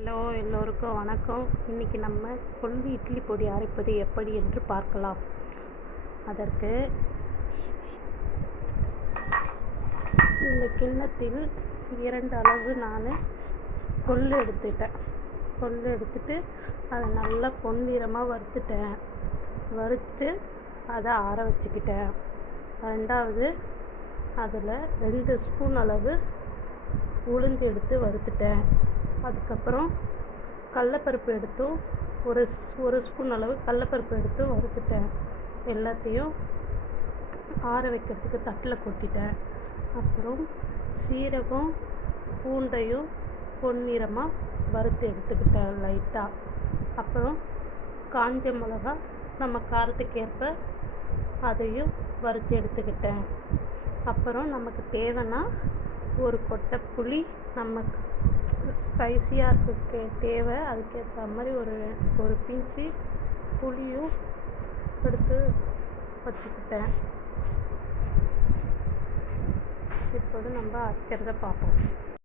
Hello, எல்லோருக்கும் வணக்கம். இன்றைக்கி நம்ம கொள்ளு இட்லி பொடி அரைப்பது எப்படி என்று பார்க்கலாம். அதற்கு இந்த கிண்ணத்தில் 2 அளவு நான் கொள்ளு எடுத்துட்டு அதை நல்லா பொன்னிறமாக வறுத்துட்டு அதை ஆற வச்சுக்கிட்டேன். ரெண்டாவது அதில் 2 ஸ்பூன் அளவு உளுந்து எடுத்து வறுத்துட்டேன். அதுக்கப்புறம் கடலப்பருப்பு எடுத்தும் ஒரு ஸ்பூன் அளவு கடலப்பருப்பு எடுத்து வறுத்துட்டேன். எல்லாத்தையும் ஆற வைக்கிறதுக்கு தட்டில் கொட்டிட்டேன். அப்புறம் சீரகம் பூண்டையும் பொன்னிறமாக வறுத்து எடுத்துக்கிட்டேன் லைட்டாக. அப்புறம் காஞ்ச மிளகா நம்ம காரத்துக்கேற்ப அதையும் வறுத்து எடுத்துக்கிட்டேன். அப்புறம் நமக்கு தேவைன்னா ஒரு கொட்டை புளி, நமக்கு ஸ்பைஸியாக இருக்க தேவை அதுக்கேற்ற மாதிரி ஒரு பிஞ்சு புளியும் எடுத்து வச்சுக்கிட்டேன். இப்போது நம்ம அரைக்கிறத பார்ப்போம்.